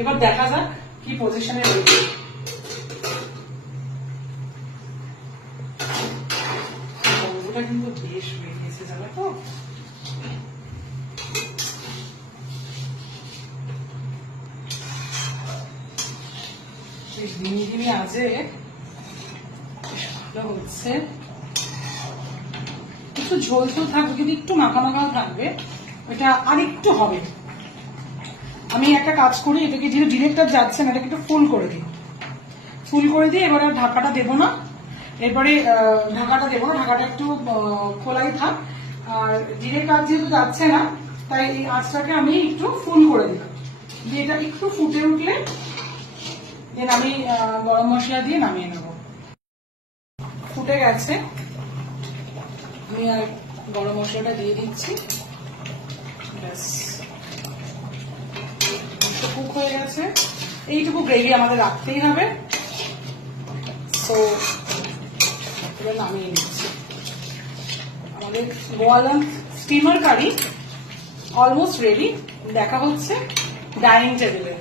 এবার দেখা যাক কি পজিশনে রয়েছে। গন্ধটা কিন্তু বেশ বেরিয়েছে, জানো তো। ধিমি ধিমি আছে, ভালো হচ্ছে। একটু ঝোল ঝোল থাকবে, কিন্তু একটু মাখা মাখাও থাকবে, ওইটা আর একটু হবে। আমি একটা কাজ করি, এটাকে যেহেতু ডিরেক্টর যাচ্ছে না, এটাকে একটু ফুল করে দিই। ফুল করে দিই, এবার আর ঢাকাটা দেবো না। এরপরে ঢাকাটা দেবো না, ঢাকাটা একটু খোলাই থাক। আর ডিরেক্ট কাজ যেহেতু যাচ্ছে না, তাই এই আঁচটাকে আমি একটু ফুল করে দিলাম। দিয়ে এটা একটু ফুটে উঠলে দেন আমি গরম মশলা দিয়ে নামিয়ে নেব। ফুটে গেছে, আমি আর গরম মশলাটা দিয়ে দিচ্ছি। ব্যাস, কুক হয়ে গেছে। এইটুকু গ্রেভি আমাদের রাখতেই হবে। তো এবার নামিয়ে নিচ্ছি। আমাদের গোয়ালন স্টিমার কারি অলমোস্ট রেডি। দেখা হচ্ছে ডাইনিং টেবিলে।